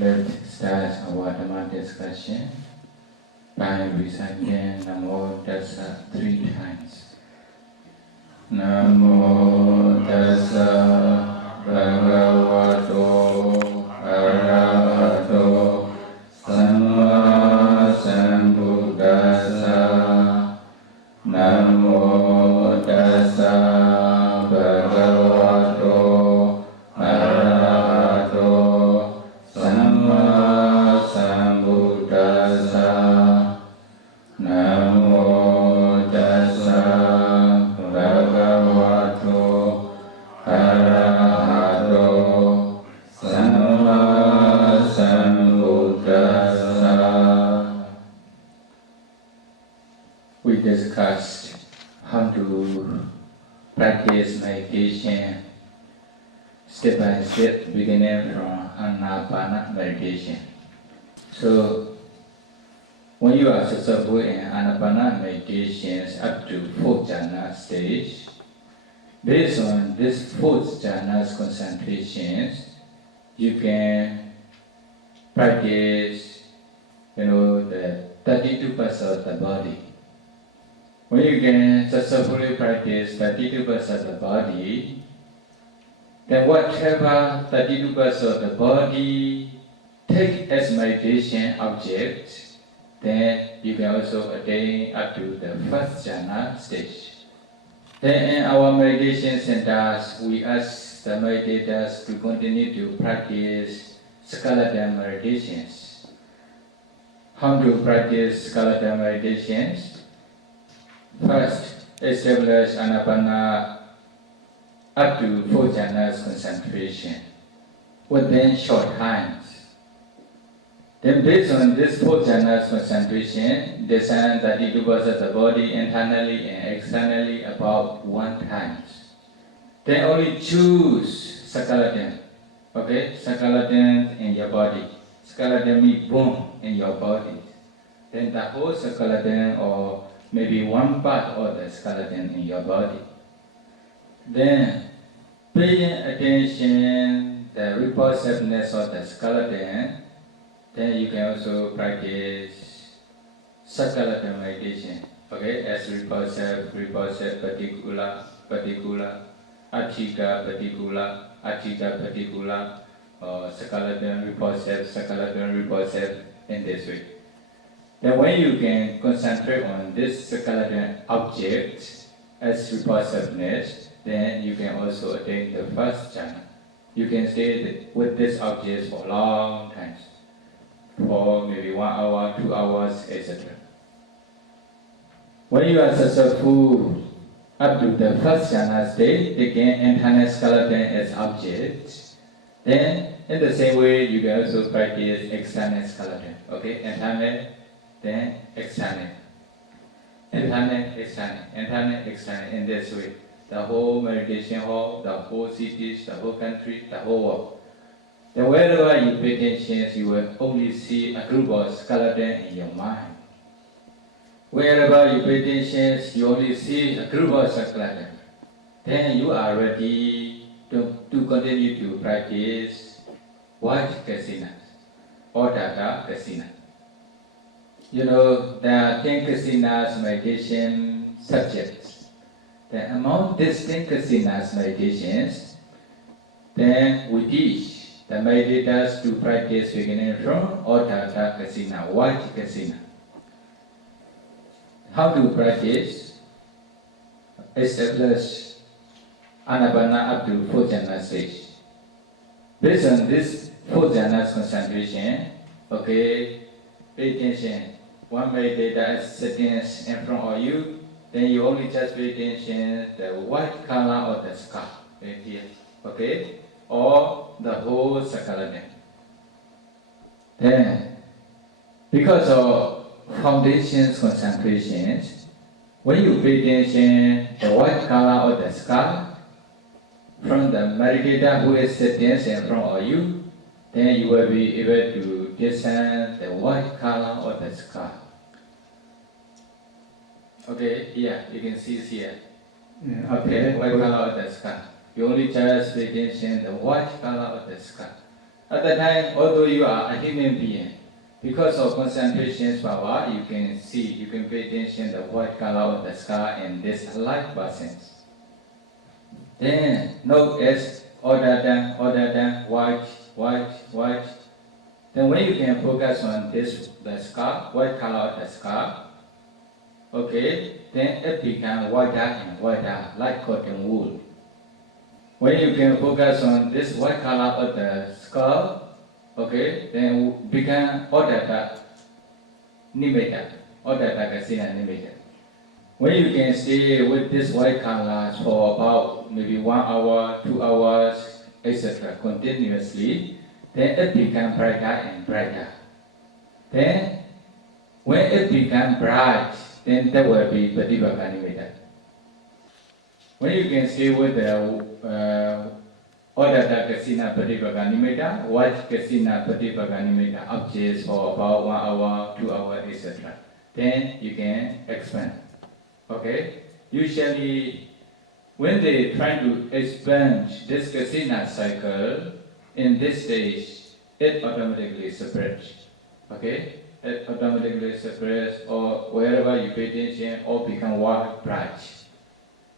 Let's start our Dhamma discussion by reciting Namo Tassa 3 times. Namo Tassa Bhagavato Arahato Samma Sambuddhassa. Namo Tassa Bhagavato Arahato Samma Sambuddhassa. Namo Tassa Bhagavato Arahato Samma Sambuddhassa. We discussed how to practice meditation step by step, beginning from Ānāpāna meditation. So, when you are successful in Ānāpāna meditations up to 4th jhana stage, based on this 4th jhana's concentrations, you can practice, the 32% of the body. When you can successfully practice 32% of the body, then whatever 32% of the body take as meditation object, then you can also attain up to the 1st jhana stage. Then in our meditation centers, we ask the meditators to continue to practice skeleton meditations. How to practice skeleton meditations? First, establish Ānāpāna up to 4 jhanas concentration within short times. Then based on this 4 jhanas concentration, descend 32% of the body internally and externally about 1 times. Then only choose skeleton, skeleton in your body. Skeleton means bone in your body. Then the whole skeleton or maybe 1 part of the skeleton in your body. Then paying attention the repulsiveness of the skeleton, then you can also practice skeleton meditation. As repulsive, particular, achiga, particular, or skeleton, repulsive, in this way. Then when you can concentrate on this skeleton object as repulsiveness, then you can also attain the 1st jhana. You can stay with this object for long times, for maybe 1 hour, 2 hours, etc. When you are successful up to the 1st jhana state, taking internal skeleton as object, then in the same way you can also practice external skeleton. Internal, then external. Internal, external, in this way. The whole meditation hall, the whole cities, the whole country, the whole world. Then wherever you pay attention, you will only see a group of skeleton in your mind. Wherever you pay attention, you only see a group of skeleton. Then you are ready to continue to practice white Kasina or Dada Kasina. There are 10 Kasinas meditation subjects. Then among these 10 Kasinas meditations, then we teach the meditators to practice beginning from Dada Kasina, white Kasina. How to practice? Establish Ānāpāna up to 4 jhana stage. Based on this 4 jhanas concentration, pay attention. One meditator is sitting in front of you, then you only just pay attention the white color of the scar right here, or the whole skeleton. Then, because of foundations concentrations, when you pay attention the white color of the scar from the meditator who is sitting in front of you, then you will be able to discern the white color of the scar. Here, you can see here. White color of the scar. You only just pay attention the white color of the scar. At that time, although you are a human being, because of concentration power, you can see, you can pay attention to the white color of the sky and this light persons. Then notice other than white. Then when you can focus on this, the sky, white color of the sky, okay, then it becomes whiter and whiter, like cotton wool. When you can focus on this white color of the skull, okay, then become Ānāpānasati Meditation, Kasina Meditation. When you can stay with this white color for about maybe 1 hour, 2 hours, etc. continuously, then it becomes brighter and brighter. Then, when it becomes bright, then that will be Pattiphala Sutta. When you can stay with the Kasina Pattiphala Sutta, watch Kasina Pattiphala Sutta objects for about 1 hour, 2 hours, etc. Then you can expand. Okay? Usually, when they try to expand this Kasina cycle, in this stage, it automatically separates. Okay? It automatically separates, or wherever you pay attention, or become white bright.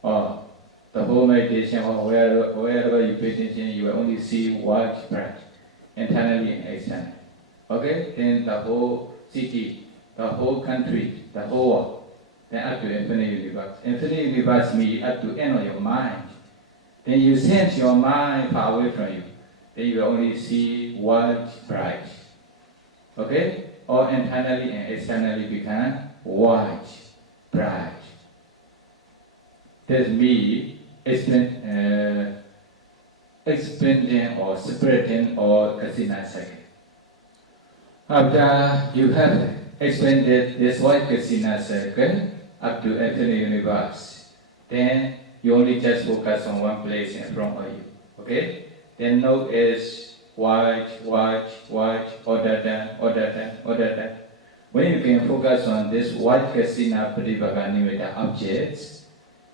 Or the whole meditation, or wherever you pay attention, you will only see white bright, internally and externally. Okay? Then the whole city, the whole country, the whole world, then up to infinite universe. Infinite universe means up to end of your mind. Then you sense your mind far away from you. Then you will only see white bright. Okay? Or internally and externally become white bright. That's me expanding or separating or Kasina cycle. After you have expanded this white Kasina cycle up to infinite universe, then you only just focus on one place in front of you. Okay? Then notice white, other than. When you can focus on this white Kasina Pattiphala Sutta objects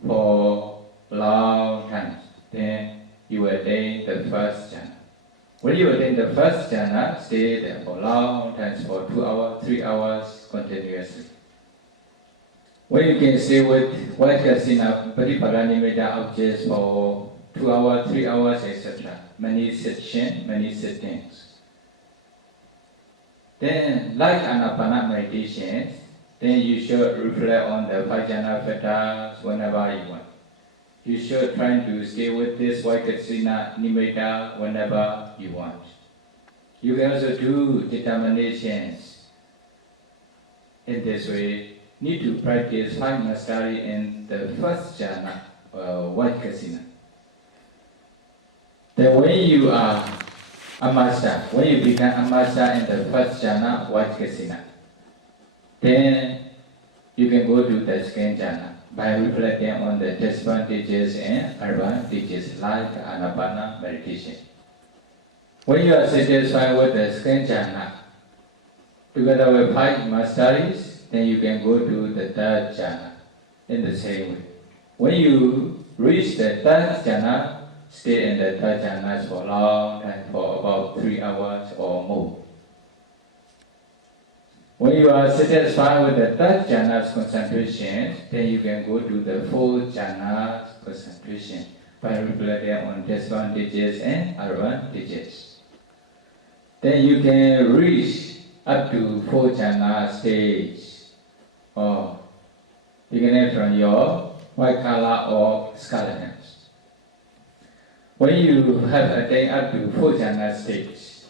for long time, then you will attain the first jhana. When you attain the first jhana, stay there for long times, for 2 hours, 3 hours continuously. When you can stay with white Kasina Pattiphala Sutta objects for 2 hours, 3 hours, etc. Many sittings. Then, like Ānāpāna meditations, then you should reflect on the 5 jhana factors whenever you want. You should try to stay with this white Kasina Nimitta whenever you want. You can also do determinations in this way. Need to practice 5 mastery in the first jhana, white Kasina. Then when you are a master, when you become a master in the first jhana, white Kasina, then you can go to the second jhana by reflecting on the disadvantages and advantages like Ānāpāna meditation. When you are satisfied with the second jhana, together with 5 masteries, then you can go to the third jhana in the same way. When you reach the third jhana, stay in the third jhana for a long time, for about 3 hours or more. When you are satisfied with the third jhana's concentration, then you can go to the fourth jhana's concentration by reflecting on disadvantages and advantages. Then you can reach up to 4th jhana stage, or beginning from your white color or skeleton. When you have attained up to 4th jhana stage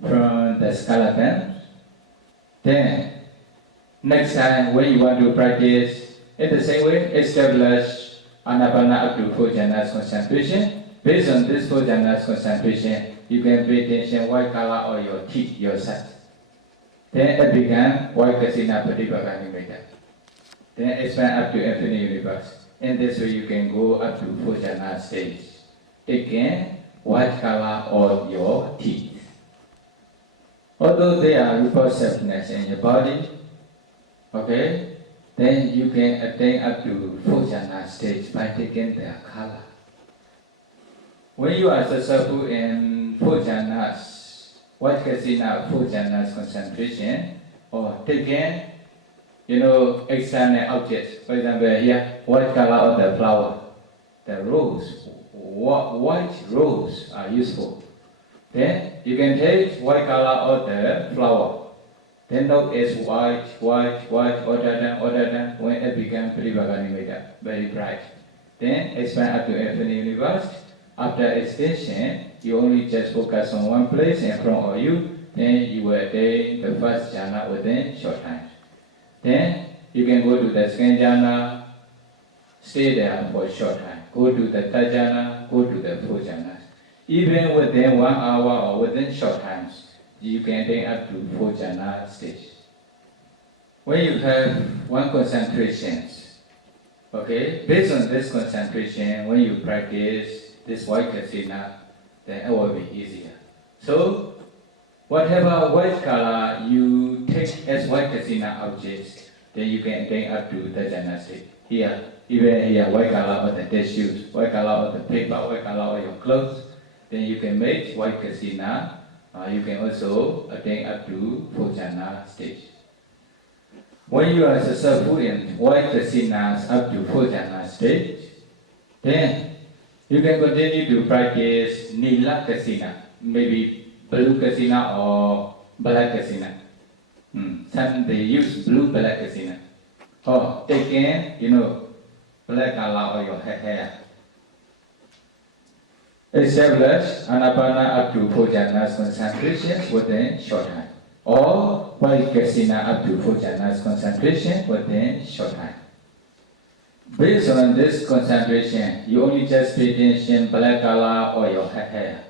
from the skeleton, then next time when you want to practice in the same way, establish Ānāpāna up to 4th jhana's concentration. Based on this 4th jhana's concentration, you can pay attention white color or your teeth, your sight. Then it becomes white Kasina Pattiphala Sutta. Then expand up to infinite universe. In this way you can go up to 4th jhana stage. Taking white color of your teeth. Although they are repulsiveness in your body, okay, then you can attain up to 4th jhana stage by taking their color. When you are successful in 4th jhana's white Kasina full jhanas concentration, or taking, you know, external objects. For example, here, white color of the flower, the rose, white rose are useful. Then you can take white color of the flower. Then note is white, order than, when it becomes very bright. Then expand up to infinite universe. After extension, you only just focus on one place in front of you, then you will attain the first jhana within short time. Then you can go to the second jhana, stay there for a short time. Go to the third jhana, go to the fourth jhana. Even within 1 hour or within short times, you can attain up to 4 jhana stage. When you have one concentration, okay, based on this concentration, when you practice this white Kasina, then it will be easier. So, whatever white color you take as white Kasina objects, then you can attain up to the jhana state. Here, even here, white color of the tissues, white color of the paper, white color of your clothes, then you can make white Kasina. You can also attain up to 4 jhana stage. When you are successful in white Kasinas up to 4 jhana stage, then you can continue to practice Nila Kasina, maybe blue Kasina or black Kasina. Some they use blue black Kasina. Or taking, you know, black color of your hair. Establish Ānāpāna up to 4 jhanas concentration within short time. Or white Kasina up to 4 jhanas concentration within short time. Based on this concentration, you only just pay attention black color or your hair.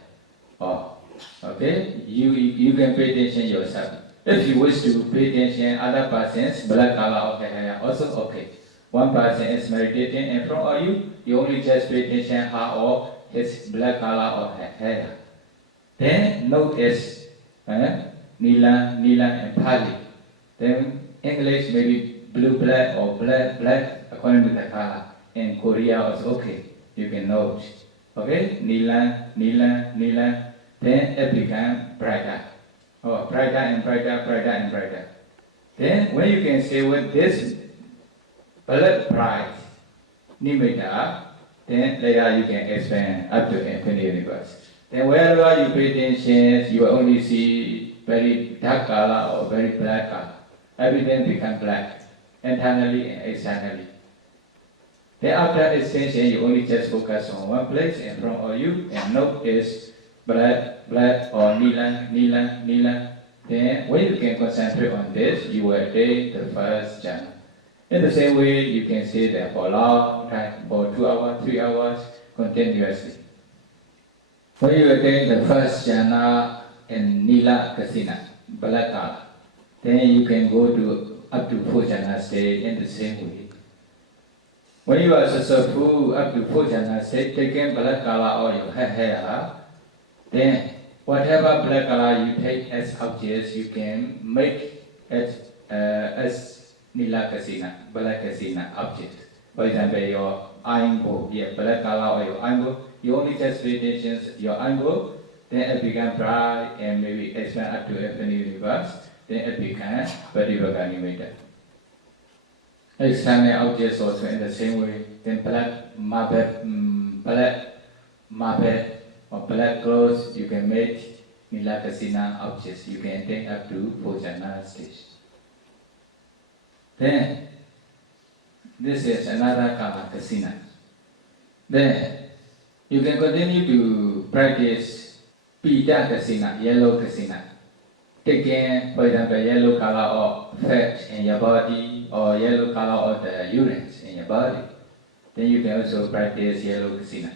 Oh, okay? You can pay attention yourself. If you wish to pay attention other person's black color or hair, also okay. One person is meditating in front of you, you only just pay attention her or his black color or hair. Then notice Nila and Pali. Then English maybe blue black or black according to the color. In Korea also okay. You can note. Okay? Nila. Then it becomes brighter. Oh, brighter and brighter. Then when you can stay with this black bright nimitta, then later you can expand up to infinite universe. Then wherever you pay attention, you will only see very dark color or very black color. Everything becomes black, internally and externally. Then after extension, you only just focus on one place in front of you and notice black or nila. Then when you can concentrate on this, you will attain the first jhana. In the same way, you can stay there for a long time, for 2 hours, 3 hours, continuously. When you attain the first jhana in Nila Kasina, black color, then you can go to up to 4 jhana state in the same way. When you are successful up to 4 jhana state, taking black color or your hair, then whatever black color you take as objects, you can make it as Nila Kasina, black Kasina object. For example, your eyeball, black color or your eyeball, you only just pay attention to your eyeball, then it becomes bright and maybe expand up to infinite universe, then it becomes very animated. External objects also in the same way, then black marble or black clothes, you can make Nila Kasina objects. You can take up to 4 jhana stage. Then, this is another color, Kasina. Then, you can continue to practice Pita Kasina, yellow Kasina. Taking, for example, yellow color of fat in your body or yellow color of the urine in your body. Then you can also practice yellow Kasina.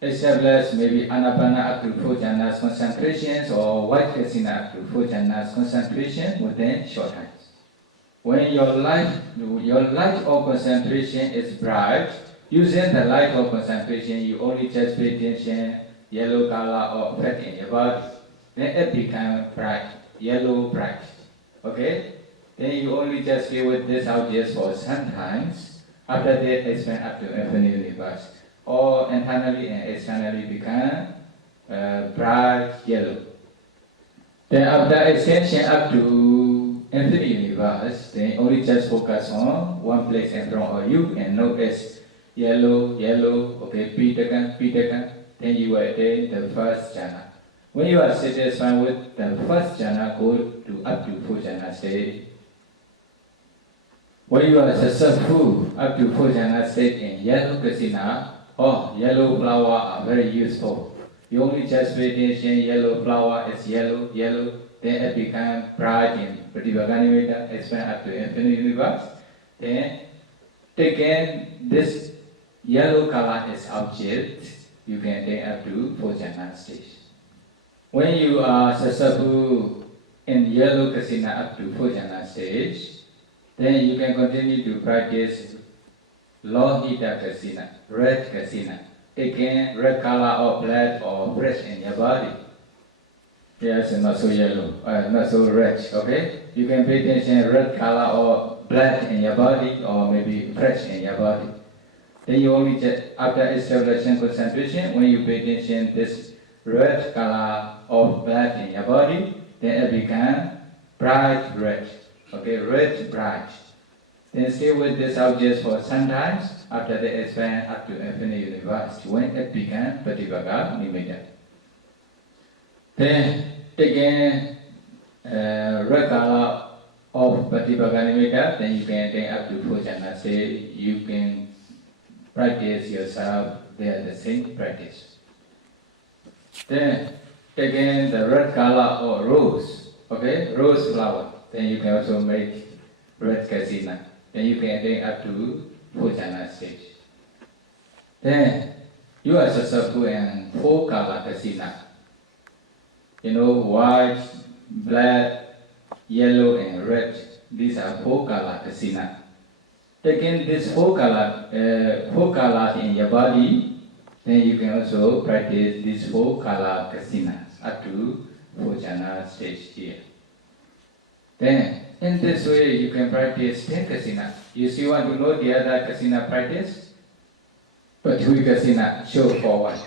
Establish maybe Ānāpāna up to 4 jhanas concentrations or white Kasina up to 4 jhanas concentration within short time. When your light of concentration is bright, using the light of concentration, you only just pay attention yellow color or fat in your body. Then it becomes bright, yellow bright. Okay? Then you only just stay with this object for some times. After that, expand up to infinite universe. Or internally and externally become bright yellow. Then after extension up to infinite universe, then only just focus on one place in front of you and notice yellow, yellow, okay, pitaka, then you are attain the first jhana. When you are satisfied with the first jhana, go to up to 4 jhana state. When you are successful up to 4 jhana state in yellow kasina, yellow flower are very useful. You only just pay attention, yellow flower is yellow, yellow, then it becomes bright in Pratibhaganimita, expand up to infinite universe. Then taking this yellow color as object, you can take up to 4 jhana stage. When you are successful in yellow kasina up to 4 jhana stage, then you can continue to practice Lohita kasina, red kasina. Taking red color or black or fresh in your body. Yes, not so yellow, not so red, okay? You can pay attention red color or black in your body or maybe fresh in your body. Then you only just, after establishing concentration, when you pay attention this red color or black in your body, then it becomes bright red, okay, red bright. Then stay with this object for some times, after they expand up to infinite universe, when it becomes Pratibhaganimita. Then taking red color of Pratibhaganimita, then you can take up to 4 jhana state. You can practice yourself, they are the same practice. Then taking the red color or rose, okay, rose flower, then you can also make red kasina. Then you can take up to 4 jhana stage. Then you are successful in 4 color kasina. You know, white, black, yellow, and red. These are 4 color kasina. Taking this 4 colors in your body, then you can also practice these 4 color kasinas up to 4 jhana stage here. Then in this way, you can practice 10 kasina. You still want to know the other kasina practice? But we kasina, show forward.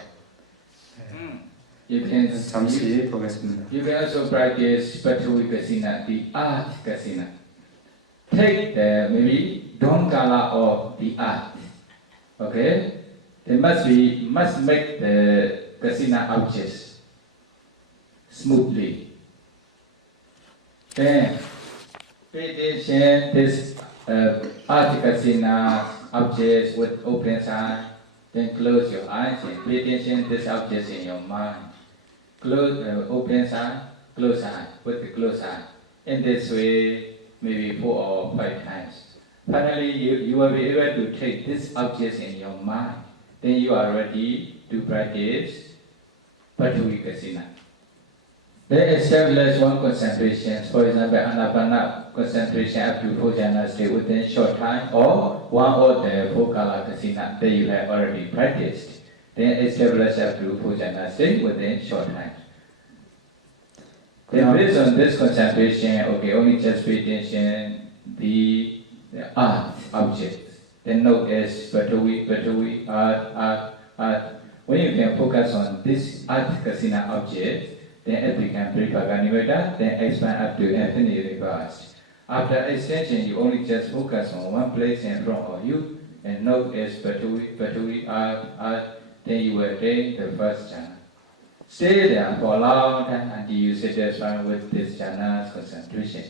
You can also practice Pathavi kasina, the art kasina. Take the maybe dawn color of the art. Okay? They must make the kasina objects smoothly. Then pay attention this art kasina objects with open eye. Then close your eyes and pay attention this objects in your mind. Close open eye, close eye, with the close eye. In this way, maybe 4 or 5 times. Finally, you will be able to take these objects in your mind. Then you are ready to practice Pathavi kasina. Then establish one concentration. For example, Ānāpāna concentration up to 4 jhana state within short time, or one of the 4 color kasina that you have already practiced. Then establish up to 4 jhana state within short time. Then based on this concentration, okay, only just pay attention the art object. Then notice Pathavi, art. When you can focus on this art kasina object, then it becomes Pratibhaganimita, then expand up to infinite universe. After extension, you only just focus on one place in front of you, and notice Pathavi, art, then you will attain the first jhana. Stay there for a long time until you satisfy with this jhana's concentration.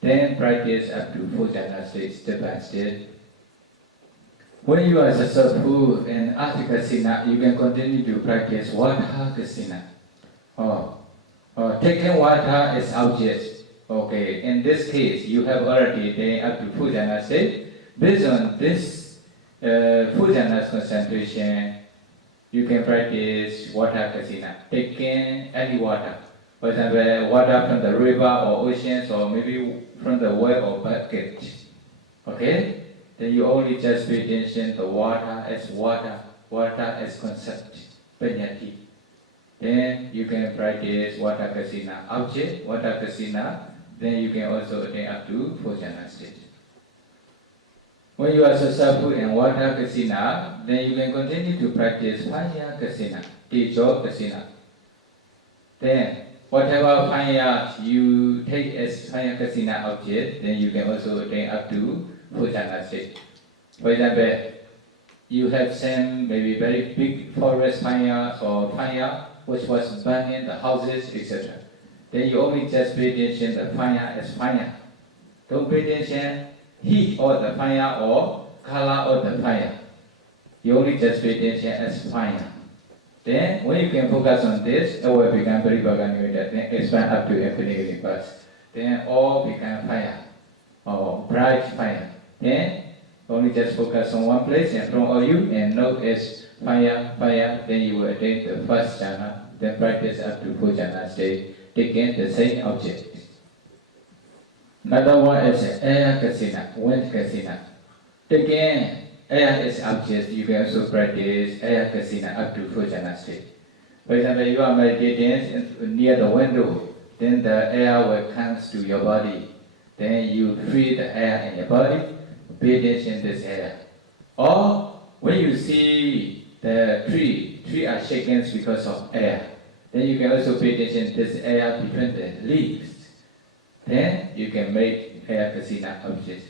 Then practice up to 4 jhana states step by step. When you are successful in Ati kasina, you can continue to practice Water kasina. Taking water as objects. Okay, in this case, you have already attained up to 4 jhana state. Based on this 4 jhana's concentration, you can practice water kasina, taking any water. For example, water from the river or oceans, or maybe from the well or bucket. Okay? Then you only just pay attention to water as concept, panyati. Then you can practice water kasina object, water kasina, then you can also attain up to 4 jhana state. When you are successful in water kasina, then you can continue to practice fire kasina, tejo kasina. Then whatever fire you take as fire kasina object, then you can also attain up to full jhana state. For example, you have seen maybe very big forest fire or fire which was burning the houses, etc. Then you only just pay attention the fire as fire. Don't pay attention heat or the fire or color of the fire. You only just pay attention as fire. Then when you can focus on this, it will become very Bhagavad, then expand up to infinite universe. Then all become fire or bright fire. Then only just focus on one place in front of you and know it's fire, fire, then you will attain the first jhana, then practice up to full jhana state, taking the same object. Another one is air kasina, wind kasina. Taking air as object, you can also practice air kasina up to full jhana state. For example, you are meditating near the window, then the air will come to your body. Then you feel the air in your body, pay attention to this air. Or when you see the tree are shaken because of air, then you can also pay attention to this air between the leaves. Then you can make air kasina object.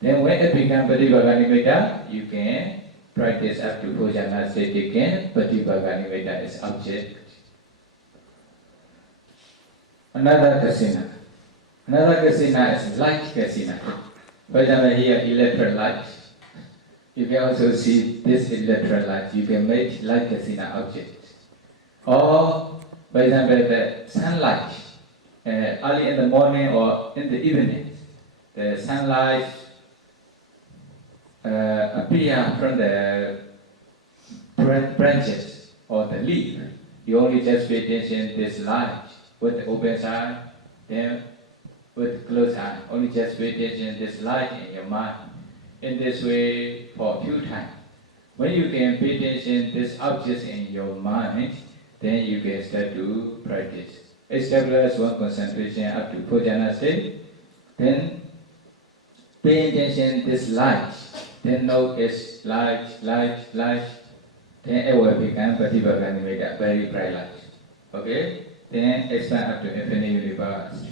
Then when it becomes Patibhaga you can practice up to full jhana state again, Patibhaga as object. Another kasina. Another kasina is light kasina. For example, here electric light. You can also see this electric light. You can make light kasina object. Or, for example, the sunlight. Early in the morning or in the evening, the sunlight appear from the branches or the leaf. You only just pay attention to this light with the open eye, then with the closed eye. Only just pay attention to this light in your mind. In this way, for a few times. When you can pay attention to this object in your mind, then you can start to practice. Establish one concentration up to full jhana state. Then pay attention to this light. Then know it's light, light, light. Then it will become Patibhaga very bright light. Okay? Then expand up to infinite universe.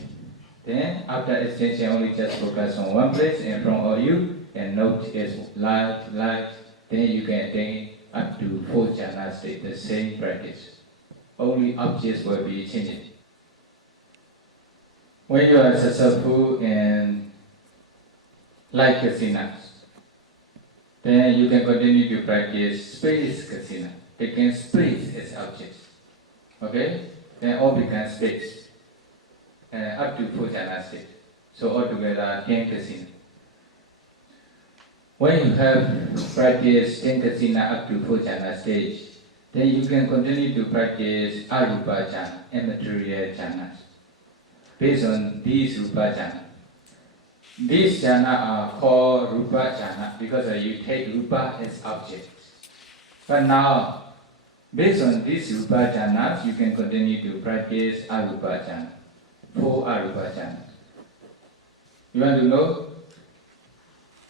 Then after extension, only just focus on one place in front of you and note it's light, light. Then you can attain up to full jhana state, the same practice. Only objects will be changing. When you are successful in light kasina, then you can continue to practice space kasina, taking space as objects. Okay? Then all becomes space. Up to full jhana state. So altogether 10 kasina. When you have practiced 10 kasina up to full jhana stage, then you can continue to practice arupa jhana, immaterial jhanas. Based on these rupa jhana. These jhana are called rupa jhana because you take rupa as object. But now, based on these rupa jhanas, you can continue to practice arupa jhana, 4 arupa jhana. You want to know?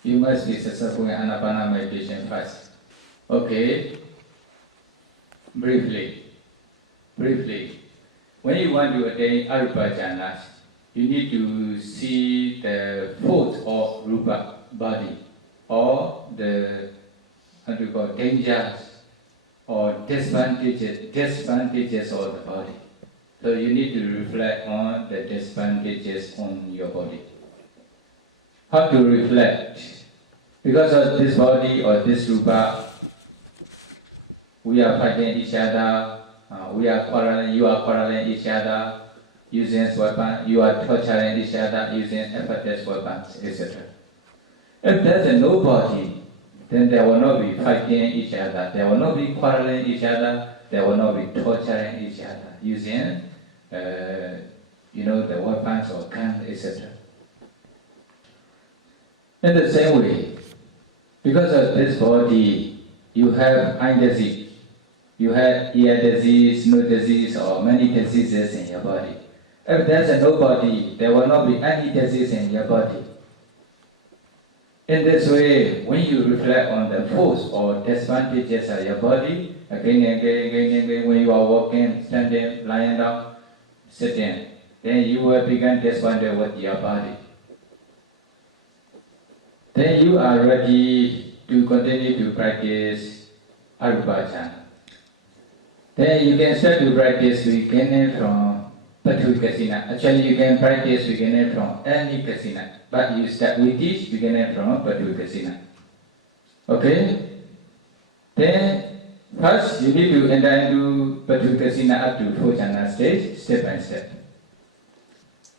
You must be successful in Ānāpāna meditation first. Okay. Briefly. When you want to attain arupa jhanas, you need to see the fault of rupa body or the dangers or disadvantages of the body. So you need to reflect on the disadvantages on your body. How to reflect? Because of this body or this rupa, we are fighting each other. You are quarreling each other using weapons, you are torturing each other using effortless weapons, etc. If there's no body, then there will not be fighting each other, there will not be quarreling each other, there will not be torturing each other using the weapons or guns, etc. In the same way, because of this body, you have eye disease. You have ear disease, nose disease, or many diseases in your body. If there's no body, there will not be any disease in your body. In this way, when you reflect on the force or disadvantages of your body, again and again, when you are walking, standing, lying down, sit in, then you will become despondent with your body. Then you are ready to continue to practice arupa jhana. Then you can start to practice beginning from Patu Kasina. Actually, you can practice beginning from any Kasina, but you start with each beginning from Patu Kasina. Okay? Then, first you need to enter into Patu Kasina up to 4 jhana stage, step by step.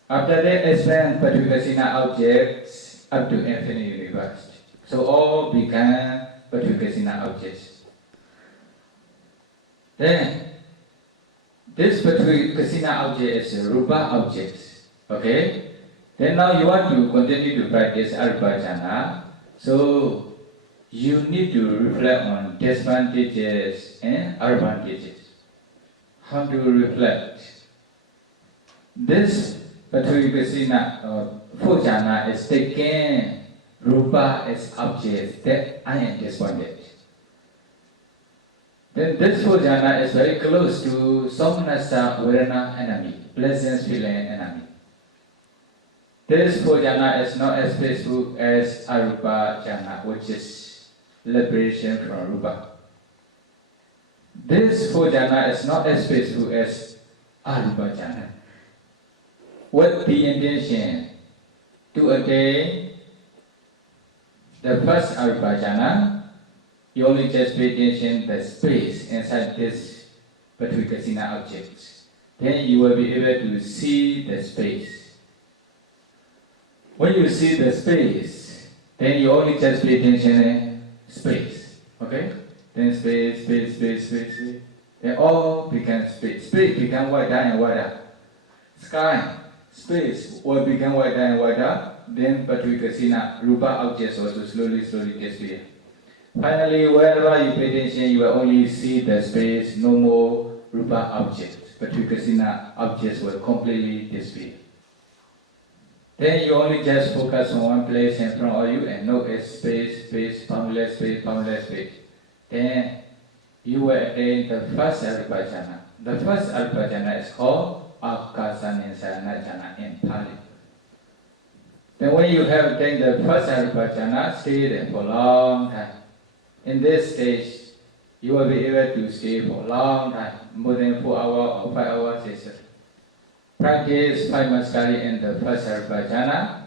After that, expand Patu Kasina objects up to infinite universe. So all become Patu Kasina objects. Then, this Patu Kasina object is Rupa objects. Okay? Then now you want to continue to practice Arupa jhana. So, you need to reflect on disadvantages and advantages. How to reflect? This Patu Kasina 4 jhana is taking Rupa as objects that I am despondent. Then this 4 jhana is very close to Somanasa Vedana enemy, pleasant feeling enemy. This 4 jhana is not as peaceful as Arupa jhana, which is liberation from Rupa. This 4 jhana is not as peaceful as Arupa jhana. With the intention to attain the first Arupa jhana, you only just pay attention to the space inside this Patu Kasina objects. Then you will be able to see the space. When you see the space, then you only just pay attention to space. Okay? Then space, space, space, space, space. They all become space. Space become wider and wider. Sky, space will become wider and wider. Then Patu Kasina, Rupa objects also slowly disappear. Finally, wherever you pay attention, you will only see the space, no more Rupa objects. Patu Kasina objects will completely disappear. Then you only just focus on one place in front of you and know it's space, space, boundless space, boundless space. Then you will attain the first Arupa jhana. The first Arupa jhana is called Akasaninsana jhana in Pali. Then when you have attained the first Arupa jhana, stay there for a long time. In this stage, you will be able to stay for a long time, more than 4 hours or 5 hours session. Practice 5 maskari in the first Arupa jhana.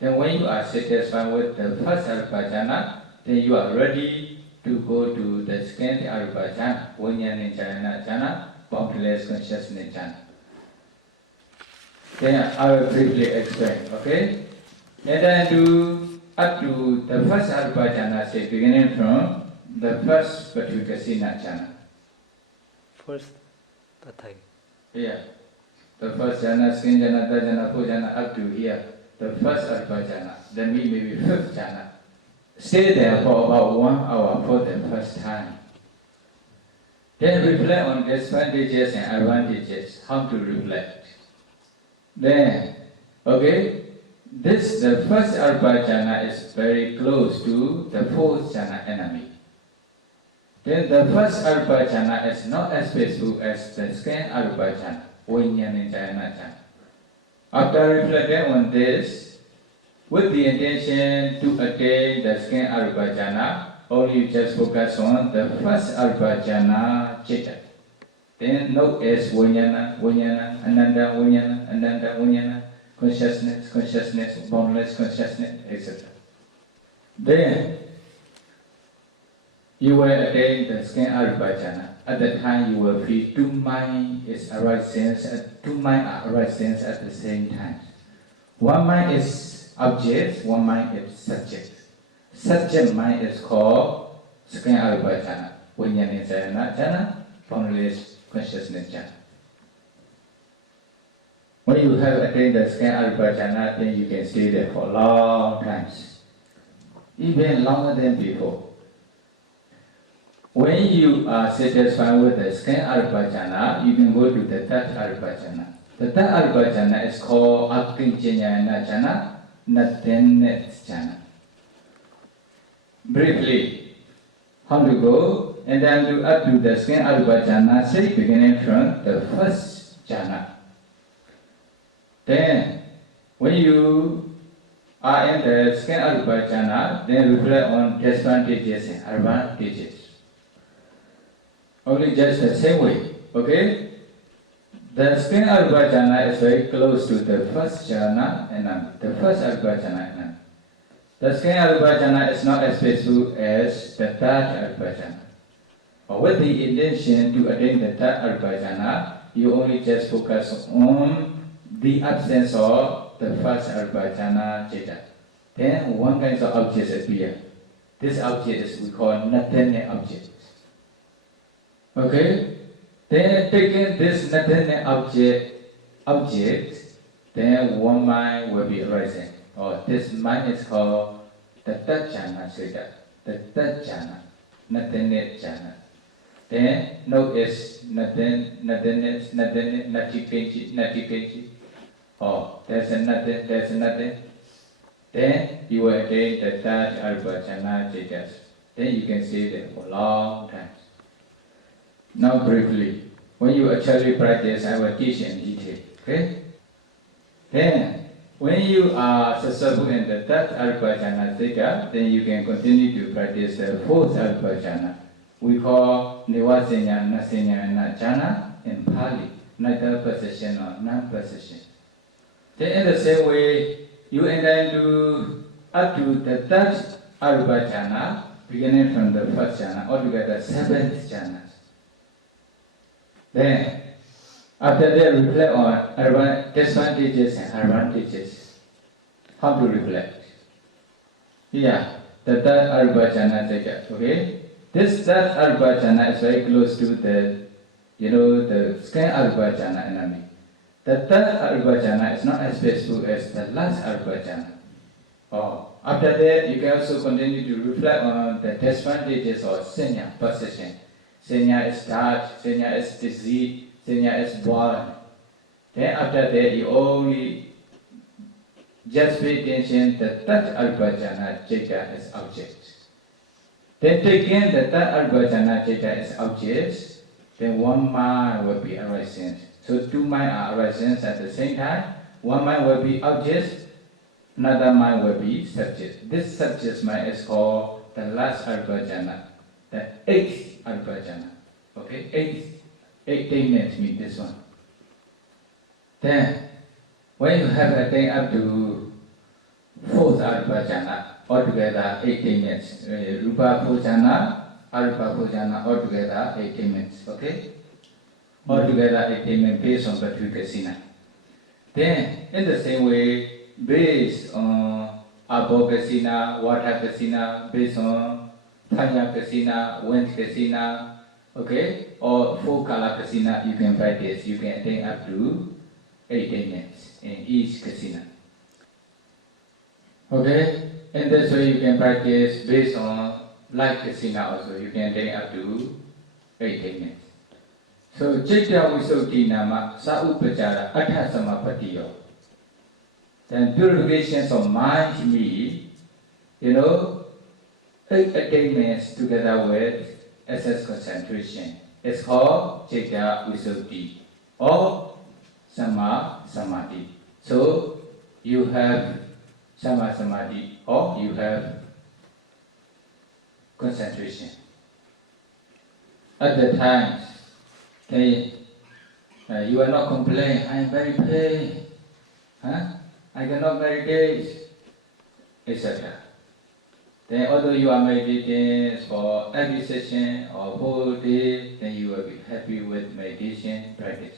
Then when you are satisfied with the first Arupa jhana, then you are ready to go to the second Arupa jhana, Vijnana jhana, boundless consciousness jhana. Then I will briefly explain, okay? And then up to the first Arupa jhana stage, beginning from the first Patu Kasina jhana. First, Tathai. Yeah. The first jhana, second jhana, third jhana, fourth jhana, up to here. The first Arupa jhana. Then maybe 5th jhana. Stay there for about 1 hour for the first time. Then reflect on disadvantages and advantages. How to reflect. Then, okay, the first Arupa jhana is very close to the 4th jhana enemy. Then the first Arupa jhana is not as peaceful as the second Arupa jhana, Vijnana jhana. After reflecting on this, with the intention to attain the second Arupa jhana, only you just focus on the first Arupa jhana chitta. Then note as Vijnana, Vijnana, Ananda, Vijnana, Ananda, Vijnana, consciousness, boundless consciousness, etc. Then you will attain the second Arupa jhana. At that time, you will feel 2 minds is arising, 2 minds are arising at the same time. One mind is object, one mind is subject. Subject mind is called second Arupa jhana, Vijnana jhana, boundless consciousness jhana. When you have attained the second Arupa jhana, then you can stay there for long times, even longer than before. When you are satisfied with the second Arupa jhana, you can go to the third Arupa jhana. The third Arupa jhana is called Akinchanyana jhana, nothingness jhana. Briefly, how to go, and then to up to the second Arupa jhana, say beginning from the first jhana. Then, when you are in the second Arupa jhana, then reflect on disadvantages and advantages. Only just the same way, okay? The second Arupa jhana is very close to the first jhana and the first Arupa jhana and the second Arupa jhana is not as peaceful as the third Arupa jhana. With the intention to attain the third Arupa jhana, you only just focus on the absence of the first Arupa jhana citta. Then one kind of objects appear. This object is we call nothingness object. Okay? Then taking this nothingness object, then one mind will be arising. Or this mind is called the third jhana citta. The third jhana, nothingness jhana. Then notice nothingness, nati. Oh, there's a nothing. Then you will attain the third Arupa jhana citta. Then you can stay there for a long time. Now briefly, when you actually practice, I will teach in detail. Okay? Then, when you are successful in the third Arupa jhana citta, then you can continue to practice the fourth Arupa jhana. We call Nivasanya, Nasanya, jhana in Pali, neither possession or non-possession. Then in the same way, you intend to up to the third Arupa jhana, beginning from the first jhana, altogether 7 jhanas. Then, after that, reflect on disadvantages and advantages. How to reflect? Yeah, the third Arupa jhana citta, okay? This third Arupa jhana is very close to the second Arupa jhana enemy. The third Arupa jhana is not as peaceful as the last Arupa jhana. Oh, after that, you can also continue to reflect on the disadvantages of sanya, possession. Sanya is touch, sanya is deceit, sanya is born. Then after that, you only just pay attention to the third Arupa jhana citta as object. Then taking the third Arupa jhana citta as objects, then one mind will be arising. So 2 minds are arising at the same time. One mind will be objects, another mind will be subject. This subject mind is called the last Arupa jhana, the 8th Arupa jhana. Okay, 8 attainments mean this one. Then, when you have attained up to 4th Arupa jhana, altogether 8 attainments. Rupa Bhojana, Arupa Bhojana, altogether 8 attainments. Okay? Altogether 8 attainments based on Bhakti Kasina. Then, in the same way, based on Abho Kasina, Vata Kasina, based on Thanya Kasina, Wind Kasina, okay? Or 4 Kala Kasina, you can practice. You can attain up to 8 attainments in each Kasina. Okay? And that's why you can practice based on like Kasina also. You can attain up to 8 attainments. So, Citta Visuddhi Nāma Sa-upajara Atha Samapattiyo. Then purifications of mind mean, 8 attainments together with excess concentration. It's called Citta Visuddhi or Sama Samadhi. So, you have Sama Samadhi or you have concentration. At the times, you are not complaining, I am very pain, I cannot meditate, etc. Then although you are meditating for every session or whole day, then you will be happy with meditation practice.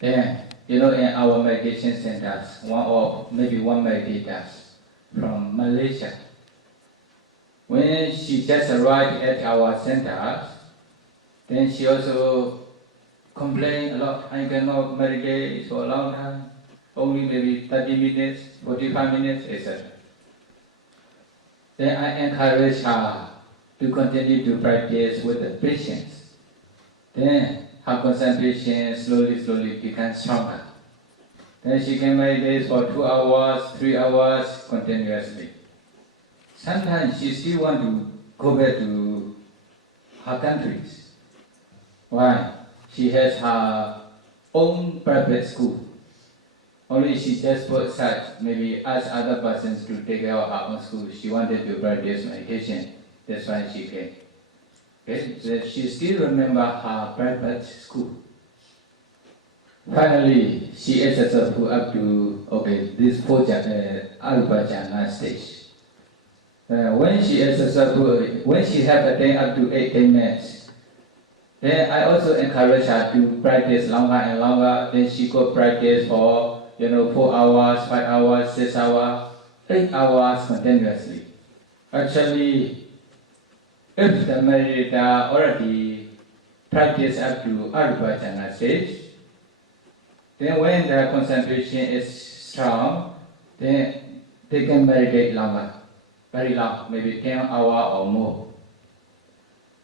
Then, in our meditation centers, one meditators from Malaysia, when she just arrived at our centers, then she also complained a lot, I cannot meditate for a long time, only maybe 30 minutes, 45 minutes, etc. Then I encourage her to continue to practice with the patience. Then her concentration slowly becomes stronger. Then she can meditate for 2 hours, 3 hours continuously. Sometimes she still want to go back to her countries. Why? She has her own private school. Only she just put such, maybe ask other persons to take care of her own school. She wanted to practice meditation. That's why she came. Okay? So she still remember her private school. Finally, she is successful up to this Ānāpānasati stage. When she is successful, when she have attained up to 8 minutes, then I also encourage her to practice longer and longer. Then she could practice for 4 hours, 5 hours, 6 hours, 8 hours continuously. Actually, if the meditator already practice up to Ānāpānasati stage, then when the concentration is strong, then they can meditate longer, very long, maybe 10 hours or more.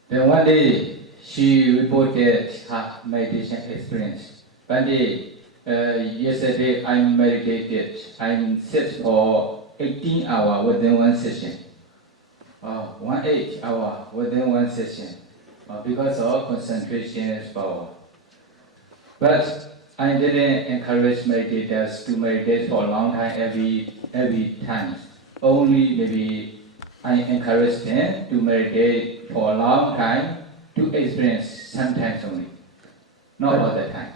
Then one day, she reported her meditation experience. One day, yesterday I meditated, I sit for 18 hours within one session. 18 hours within one session, because of concentration is power. But I didn't encourage meditators to meditate for a long time every time. Only maybe I encourage them to meditate for a long time to experience sometimes only, not all the time.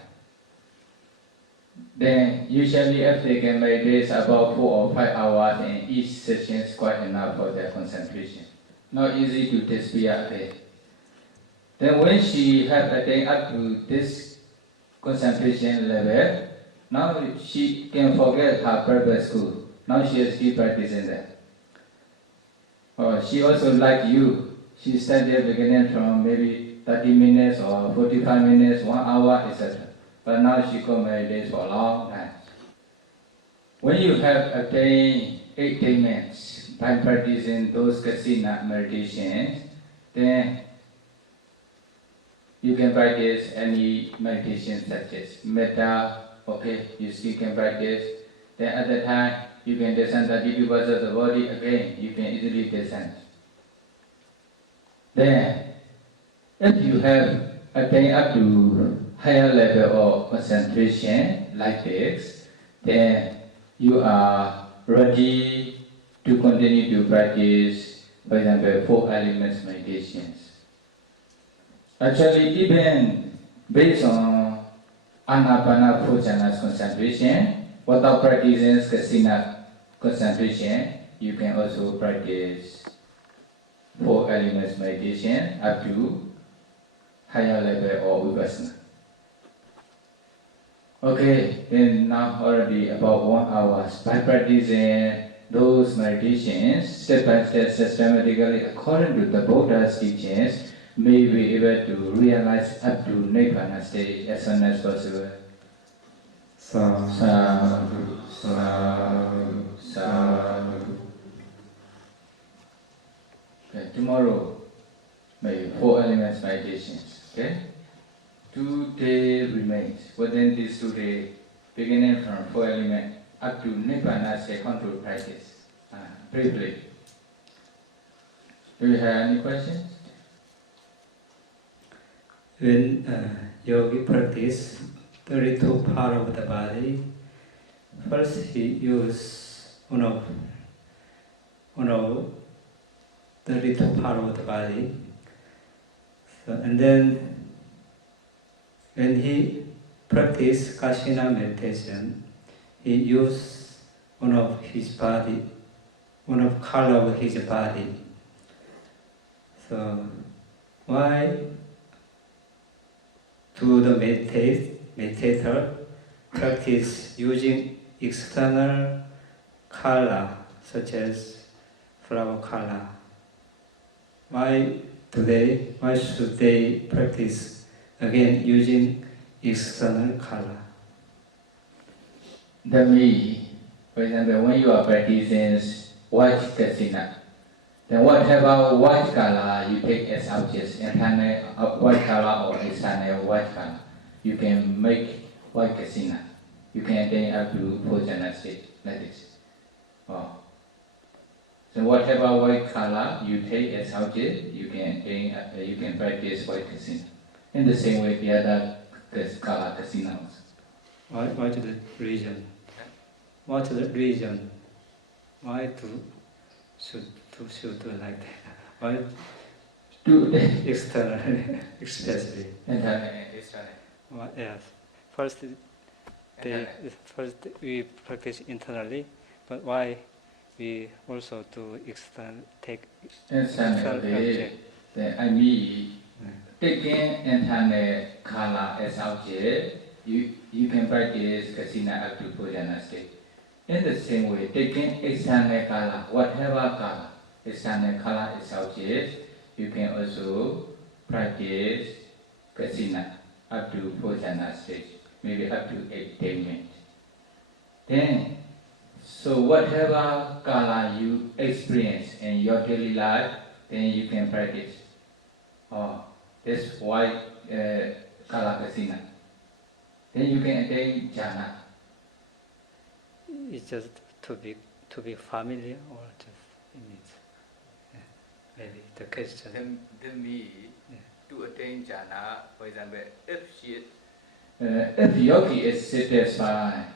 Then usually if they can meditate about 4 or 5 hours, and each session is quite enough for their concentration. Not easy to disappear there. Then when she has attained up to this concentration level, now she can forget her private school. Now she is still practicing that. She also like you. She started beginning from maybe 30 minutes or 45 minutes, 1 hour, etc. But now she can meditate for a long time. When you have attained 18 minutes by practicing those Kasina meditations, then you can practice any meditation such as metta, you still can practice. Then at the time, you can descend 32% of the body again, you can easily descend. Then, if you have attained up to higher level of concentration like this, then you are ready to continue to practice, for example, 4 elements meditations. Actually, even based on Ānāpānassati's concentration, without practicing Kasina concentration, you can also practice 4 elements meditation up to higher level of Vipassana. Then now already about 1 hour. By practicing those meditations, step by step, systematically, according to the Buddha's teachings, may be able to realize up to Nāma stage as soon as possible. Sadhu, sadhu, sadhu. Tomorrow, maybe 4 elements meditations. 2 days remains. Within these 2 days, beginning from 4 elements up to Nāma stage control practice. Briefly. Do you have any questions? When yogi practice 32 part of the body, first he use one of 32 part of the body. And then when he practice Kasina meditation, he use one of his body, one of color of his body. So why do the meditator practice using external color such as flower color? Why should they practice again using external color? That means, for example, when you are practicing white Kasina, then whatever white color you take as objects, internal white color or external white color, you can make white Kasina. You can attain up to Bhojana state like this. So whatever white color you take as object, you can practice white Kasina. In the same way, the other color Kasina also. What is the reason? what's the reason? Why should do like that? Why Do externally, especially? internally and externally. Well, yes. First we practice internally, but why we also do take external object? I mean, taking internal color as object, you can practice Kasina up to Bhojana state. In the same way, taking external color, whatever color, external color is object, you can also practice Kasina up to Bhojana stage, maybe up to attainment. Then, so whatever color you experience in your daily life, then you can practice. Oh, this white color Kasina. Then you can attain jhana. It's just to be familiar, or just it means maybe the question. Then me to attain jhana, for example, if yogi is satisfied,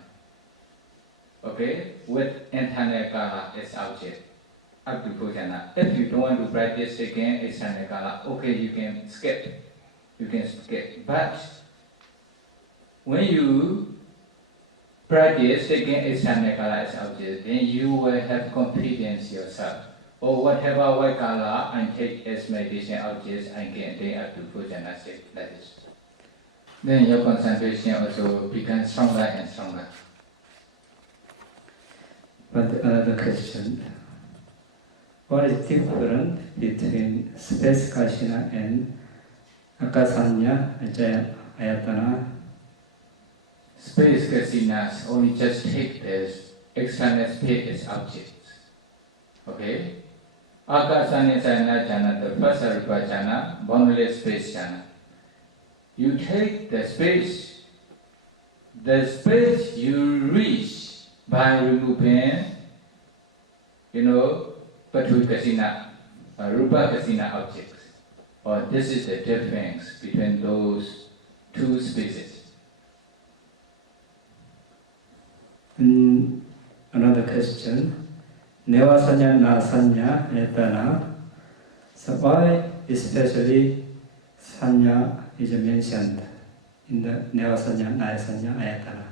okay, with internal kala as object, up to Bhojana. If you don't want to practice again external kala, okay, you can skip. But when you practice again external kala as object, then you will have confidence yourself. Or whatever white kala I take as meditation objects, I can attain up to Bhojana state, like this. Then your concentration also becomes stronger and stronger. But another question, what is different between space Kasina and Akasanya Ayatana? Space Kasinas only just take this external space as objects. Okay? Akasanya jhana, the first arupa jhana, boundless space jhana. You take the space you reach by removing, Patu Kasina, Rupa Kasina objects. Or this is the difference between those two spaces. Another question, Nevasanya Nasanya Ayatana. So why especially Sanya is mentioned in the Nevasanya Nasanya Ayatana?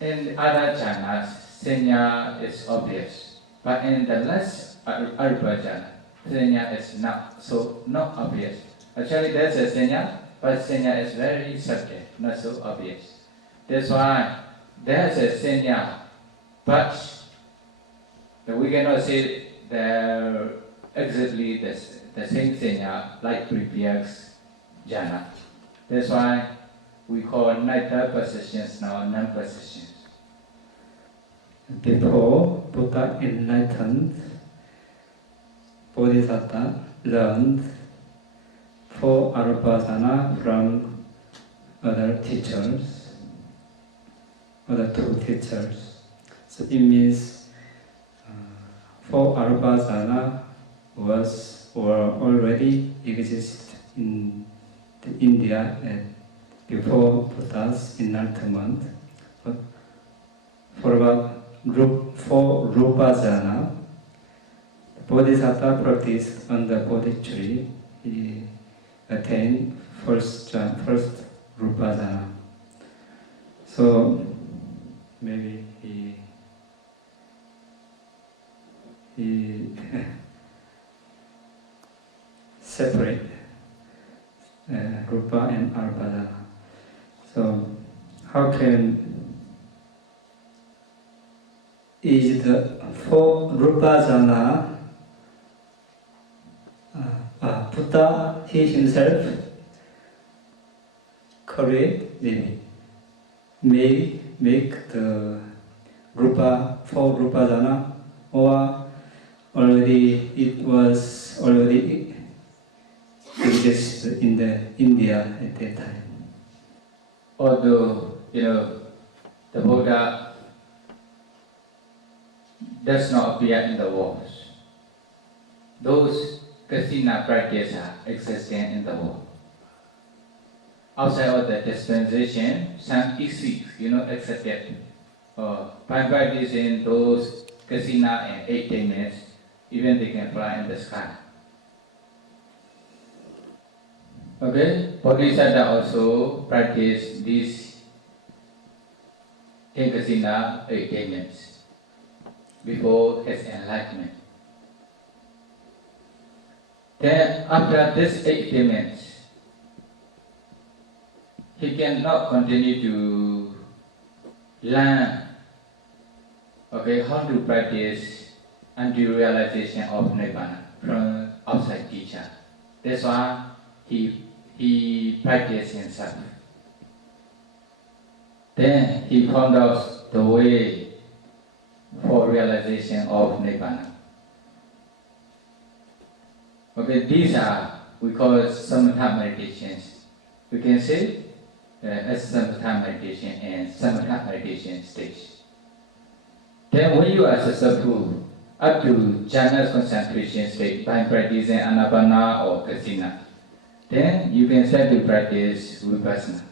In other jhanas, Sanya is obvious, but in the last Arupa jhana, Sanya is not obvious. Actually, there's a Sanya, but Sanya is very subtle, not so obvious. That's why there's a Sanya, but we cannot say exactly the same Sanya like previous jhana. That's why we call neither possessions nor non-possessions. Before Buddha enlightened, Bodhisattva learned 4 Ānāpānassati from other teachers, other 2 teachers. So it means 4 Ānāpānassati were already exist in India before Buddha's enlightenment. But for about 4 Rupa jhana, Bodhisattva practiced on the Bodhi tree. He attained first Rupa jhana. So maybe he separate Rupa and Ānāpāna. So how is the 4 Rupa jhana Buddha he himself create, maybe make the 4 Rupa jhana, or it was already existed in the India at that time. Although, the Buddha does not appear in the walls, those Kasina practices are existing in the world. outside of the dispensation, some exceeds, accepted. By practicing those kasina and attainments, even they can fly in the sky. Okay, Bodhisattva also practice these 10 kasina attainments before his enlightenment. Then after this attainments, he cannot continue to learn how to practice until realization of Nibbana from outside teacher. That's why he practiced himself. Then he found out the way for realization of Nibbana. These are, we call it Samatha meditations. We can say as Samatha meditation and Samatha meditation stage. Then when you are successful up to jhana concentration state by practicing Ānāpāna or Kasina, then you can start to practice Vipassana.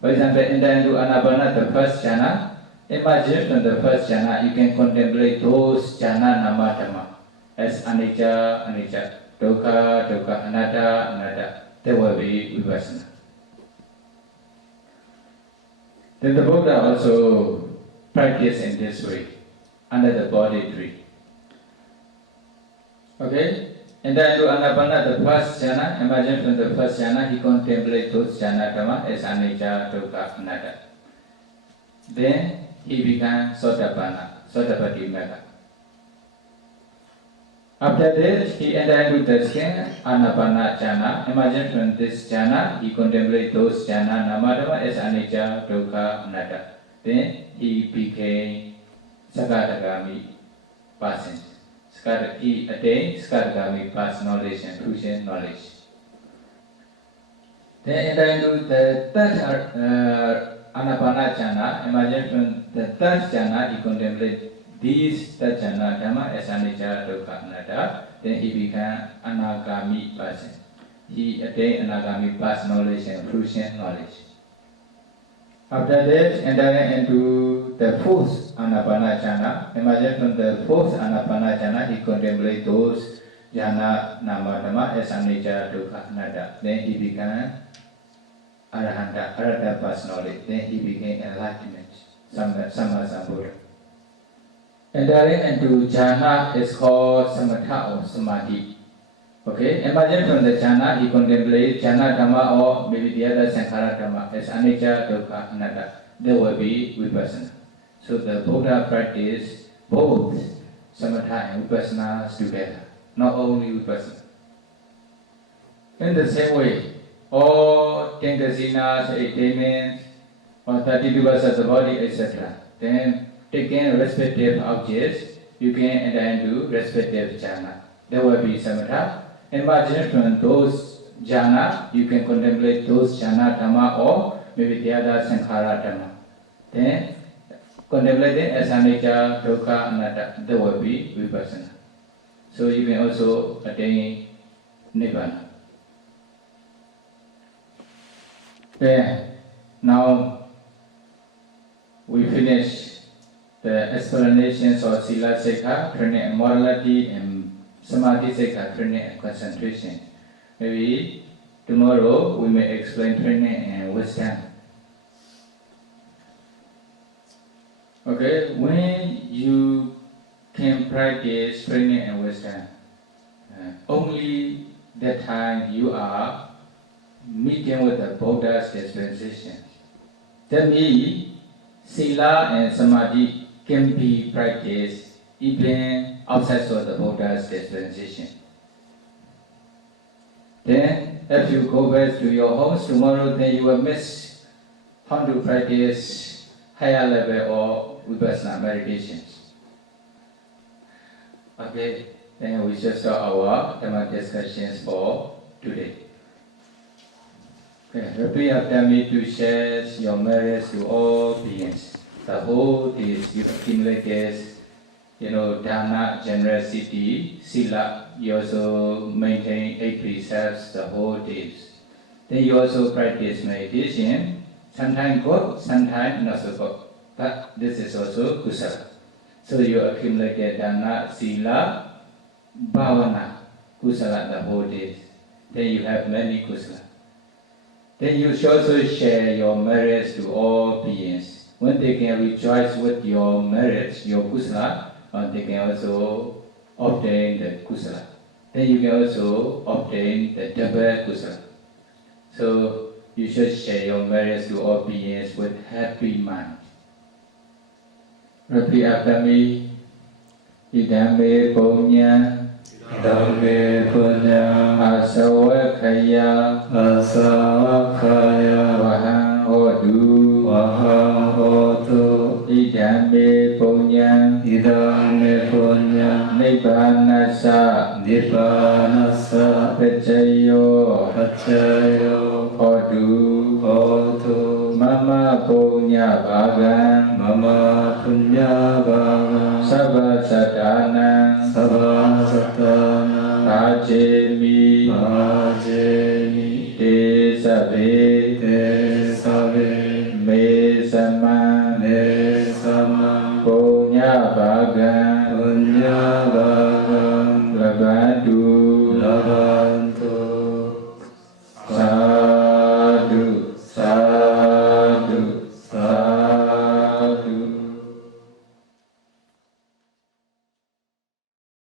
For example, into Ānāpāna, the first jhana, imagine from the first jhana you can contemplate those jhana Nāma Dhamma as Anicca, Anicca, Dukkha, Dukkha, Anatta, Anatta. That will be Vipassana. Then the Buddha also practiced in this way, under the body tree. And then to Ānāpāna, the first jhana, imagine from the first jhana, he contemplates those jhana dhamma as anicca, dukkha, anatta. Then he began Sotāpattiphala. After this, he entered into the second Ānāpāna jhana. Imagine from this jhana, he contemplates those jhana Nāma dhamma as anicca, dukkha, anatta. Then he became Sakadagami person. He attained Sakadagami past knowledge and future knowledge. Then enter into the third Ānāpāna jhana. Imagine from the third jhana, he contemplates these third jhana dhamma as anicca, dukkha, anatta. Then he became Anagami person. He attained Anagami past knowledge and future knowledge. After that, entering into the fourth Ānāpāna jhana. Imagine from the fourth Ānāpāna jhana, he contemplates those jhana Nāma dhamma as anicca, dukkha, anatta. Then he became Arahanta past knowledge. Then he became enlightenment, Sammasambuddha. Entering into jhana is called Samatha or Samadhi. Imagine from the jhana, he contemplates jhana dhamma or maybe the other sankhara dhamma as anicca, dukkha, anatta. There will be Vipassana. So the Buddha practiced both Samatha and Vipassana together, not only Vipassana. In the same way, all 10 kasinas, attainments, or 32 parts of the body, etc. Then taking respective objects, you can enter into respective jhana. There will be Samatha. Imagine from those jhana, you can contemplate those jhana dhamma or maybe the other sankhara dhamma. Then contemplate it as anicca, dukkha, anatta. There will be Vipassana. So you can also attain Nibbana. Then now we finish the explanations of Sila Sikha, training and morality, and Samadhi Sikha, training and concentration. Maybe tomorrow we may explain training and wisdom. When you can practice training and wisdom, only that time you are meeting with the Buddha's dispensation. That means Sila and Samadhi can be practiced even outside of the Buddha's dispensation. Then, if you go back to your homes tomorrow, then you will miss how to practice higher level of Vipassana meditations. Then we just start our Dhamma discussions for today. Repeat after me to share your merits to all beings. The whole days you accumulated, dana, generosity, sila. You also maintain 8 precepts the whole days. Then you also practice meditation. Sometimes good, sometimes not so good. But this is also kusala. So you accumulate dana, sila, bhavana, kusala the whole day. Then you have many kusala. Then you should also share your merits to all beings. When they can rejoice with your merits, your kusala, they can also obtain the kusala. Then you can also obtain the double kusala. So you should share your merits to all beings with happy mind. Repeat after me. Idame punya, idame punya, asawakaya, asawakaya, vahang hodu, vahang hotu, idame punya, idame punya, Ānāpānasati, Ānāpānasati, pacayo, pacayo, hodu, hotu, mama punya bhagang, mama punya bhagang, sabba satanang, sabba satana, rajemi, rajeni, te sabe,